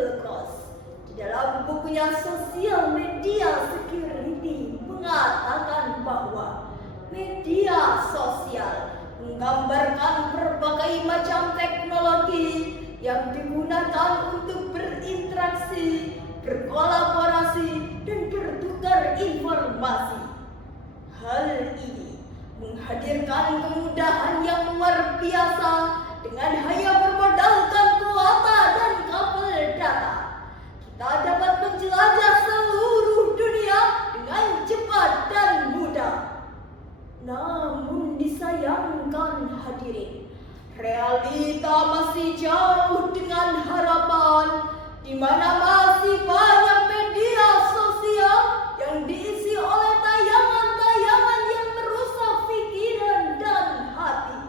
Wilcox di dalam bukunya Social Media Security mengatakan bahwa media sosial menggambarkan berbagai macam teknologi yang digunakan untuk berinteraksi, berkolaborasi, dan bertukar informasi. Hal ini menghadirkan kemudahan yang luar biasa dengan hanya bermodalkan kuota dan kabel data. Kita dapat menjelajah seluruh dunia dengan cepat dan mudah. Namun disayangkan hadirin, realita masih jauh dengan harapan, di mana masih banyak media sosial yang diisi oleh tayangan-tayangan yang merusak pikiran dan hati,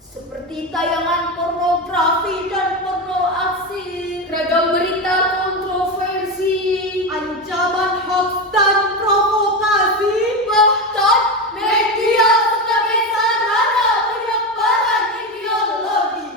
seperti tayangan pornografi dan porno aksi, ragam berita kontroversi, ancaman hoax dan provokasi, bahkan media sebagai sarana penyebaran ideologi.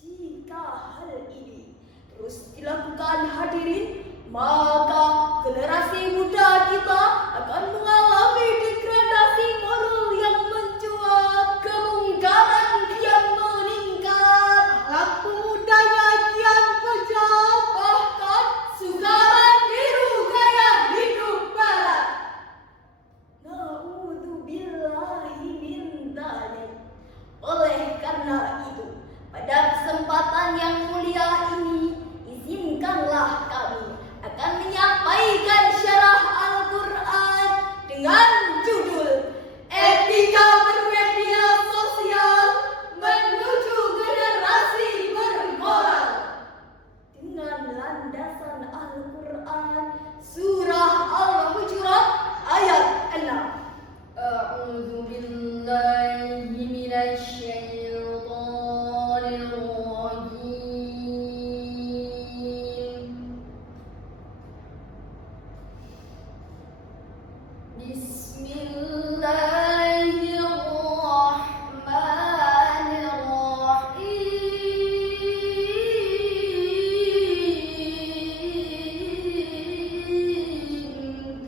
Jika hal ini terus dilakukan hadirin, maka generasi muda kita akan mengalami degradasi moral yang mencuat, kemungkaran kian meningkat, akhlak pemudanya kian kejam, bahkan suka meniru gaya hidup barat. Na'udzubillahi min dzalik. Oleh karena itu, pada kesempatan yang mulia ini, izinkanlah kami akan menyampaikan syarah Al-Quran dengan judul Etika Bermedia Sosial Menuju Generasi Bermoral, dengan landasan Al-Quran Surah Al-Hujurat ayat 6. A'udzu billahi minasy syaithanir rajim. Bismillahirrahmanirrahim.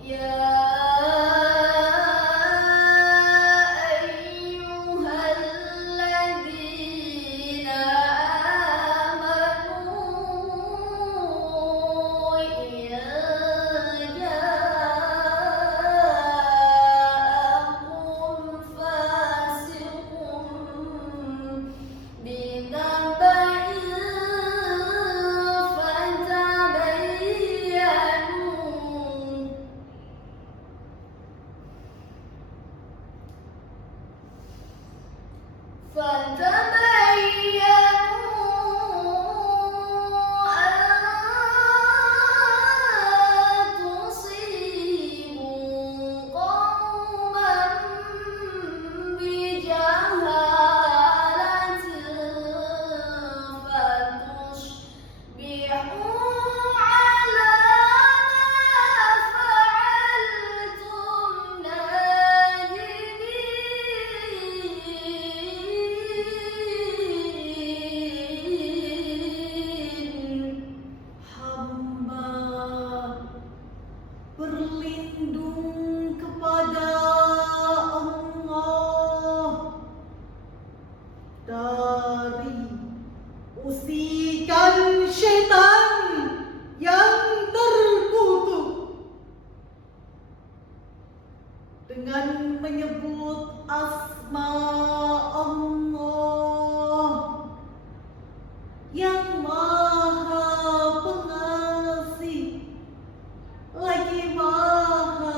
Ya ayyuhalladzina amanu idza ja'akum fasiqun binaba'in berlindung kepada Allah dari usikan syaitan yang terkutuk dengan menyebut asma Allah yang Maha Pengasih lagi Maha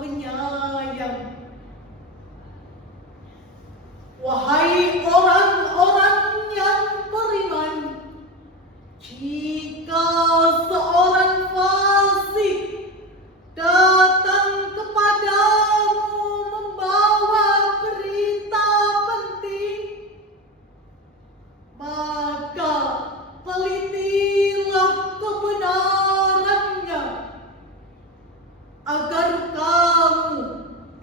Penyayang. Wahai orang-orang yang beriman, jika seorang fasik datang kepadamu membawa berita penting, maka telitilah kebenarannya agar kamu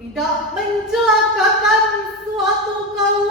tidak mencelakakan suatu kaum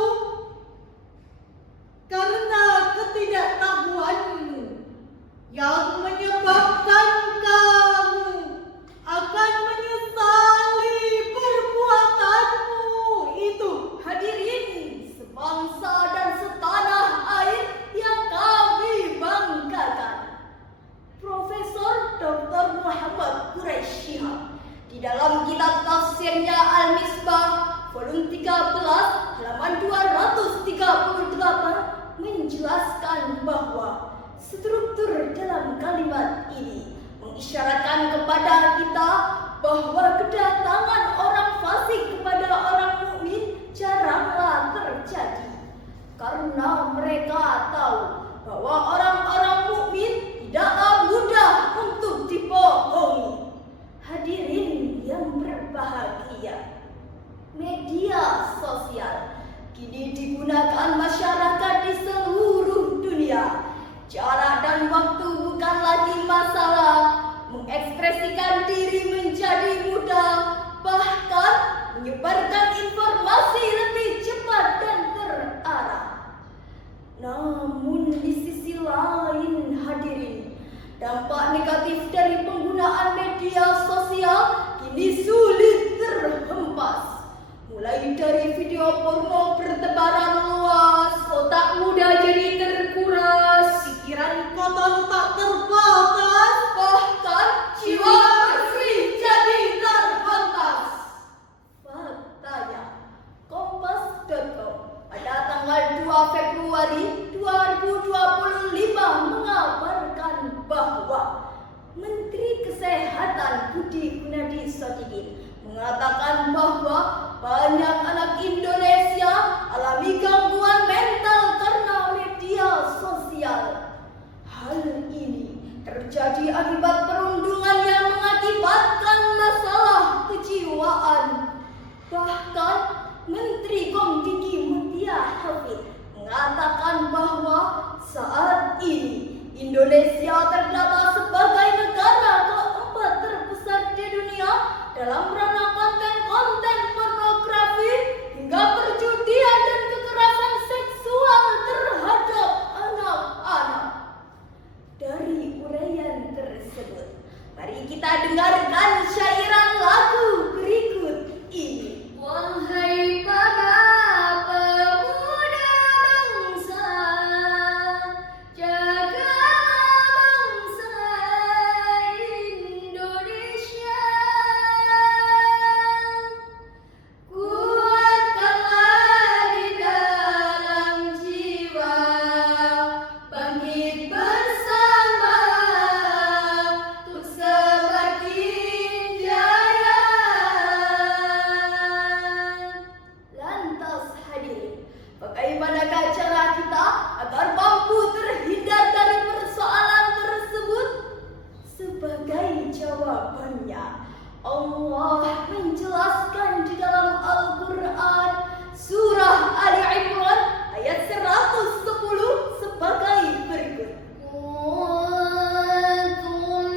mengisyaratkan kepada kita bahwa kedatangan orang fasik kepada orang mukmin jaranglah terjadi, karena mereka tahu bahwa orang-orang mukmin tidaklah mudah untuk dibohongi. Hadirin yang berbahagia, media sosial kini digunakan masyarakat di seluruh dunia. Jarak dan waktu bukan lagi masalah, mengekspresikan diri menjadi mudah, bahkan menyebarkan informasi lebih cepat dan terarah. Namun di sisi lain hadirin, dampak negatif dari penggunaan media sosial kini sulit terhempas. Mulai dari video porno bertebaran luas, otak muda jadi terkuras, pikiran kotor tak terbatas, bahkan jiwa bersih jadi terbatas. Faktanya, Kompas.com pada tanggal 2 Februari 2025 mengabarkan bahwa Menteri Kesehatan Budi Gunadi Sadikin mengatakan bahwa banyak anak Indonesia alami gangguan mental karena media sosial. Hal ini terjadi akibat perundungan yang mengakibatkan masalah kejiwaan. Bahkan Menteri Komdiki Mutia Hafid mengatakan bahwa saat ini Indonesia terdaftar sebagai negara keempat terbesar di dunia dalam ranah konten-konten pornografi hingga perjudian dan kekerasan seksual terhadap anak-anak. Dari uraian tersebut, mari kita dengarkan syairan lagu berikut ini. Wahai para pemuda bangsa, jagalah bangsa Indonesia. Kuatkanlah di dalam jiwa, bangkit bersama untuk semakin jaya. Lantas hadirin, bagaimanakah cara kita agar mampu terhindar dari persoalan tersebut? Sebagai jawabannya, Allah menjelaskan di dalam Al-Quran surah Ali Imran ayat 110 sebagai berikut. Kuntum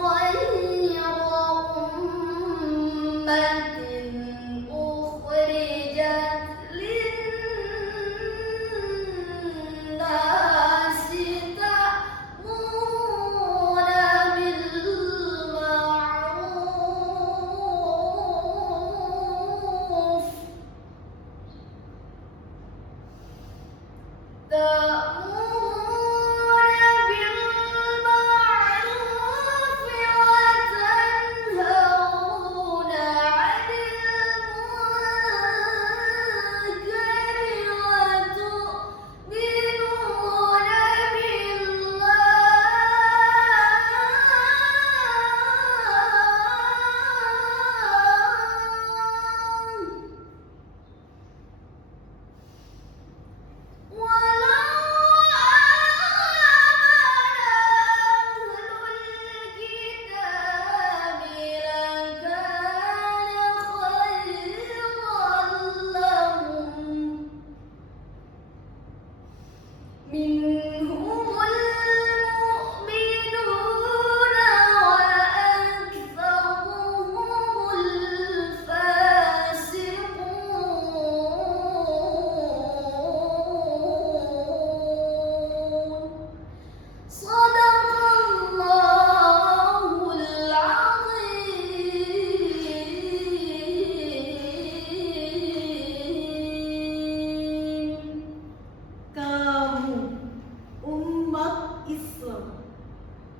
khayra ummatin ukhrijat lin-nasi ta'muruna bil ma'ruf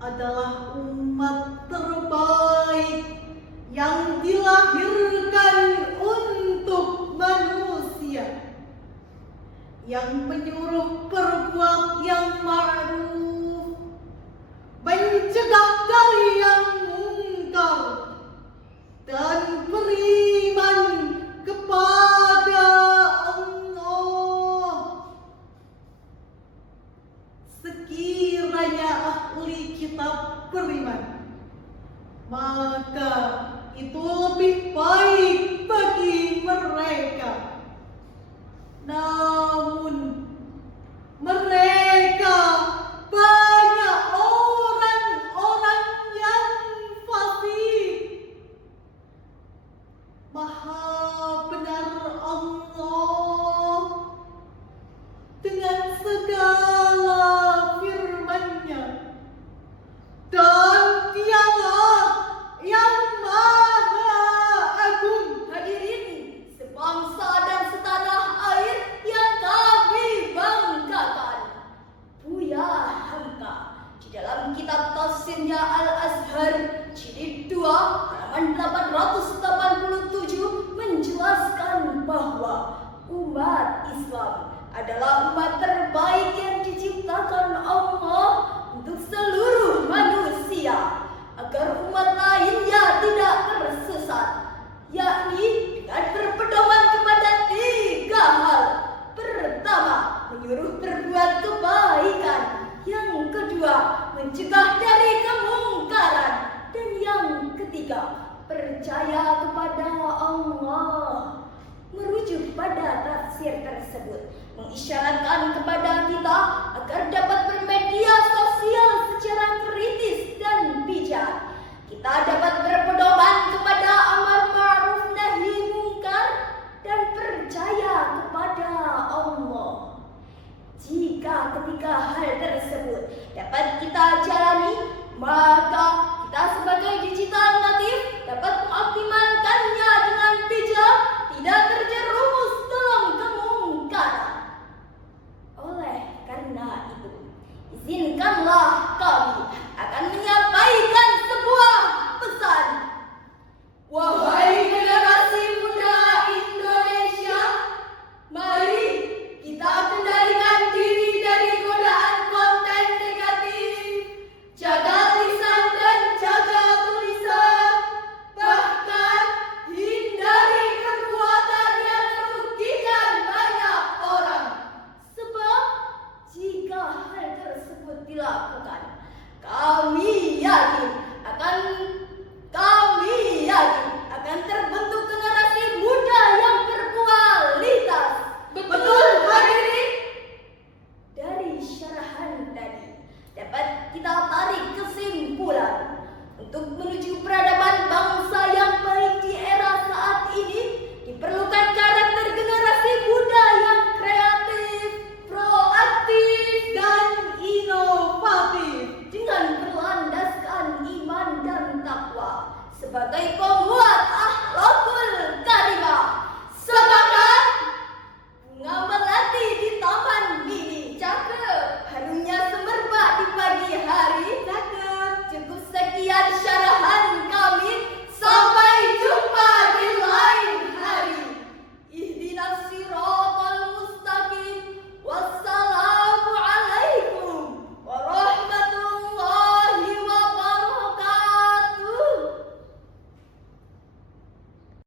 adalah umat terbaik yang dilahirkan untuk manusia, yang menyuruh berbuat yang ma'ruf, mencegah dari yang ingkar dan beriman kepada Allah. Sekiranya ahli kitab beriman, maka itu lebih baik bagi mereka. Namun mereka banyak orang-orang yang fasik. Maha benar Allah dengan segala firman-Nya, dan Dialah yang Maha Agung. Hadirin sebangsa dan setanah air yang kami banggakan, Buya Hamka di dalam kitab tafsirnya Al-Azhar jilid 2 halaman 887 menjelaskan bahwa umat Islam adalah umat terbaik yang diciptakan Allah untuk seluruh manusia, agar umat lainnya tidak tersesat, yakni dengan berpedoman kepada 3 hal. Pertama, menyuruh berbuat kebaikan. Yang kedua, mencegah dari kemungkaran. Dan yang ketiga, percaya kepada Allah. Merujuk pada tafsir tersebut mengisyaratkan kepada kita agar dapat bermedia sosial secara kritis dan bijak. Kita dapat berpedoman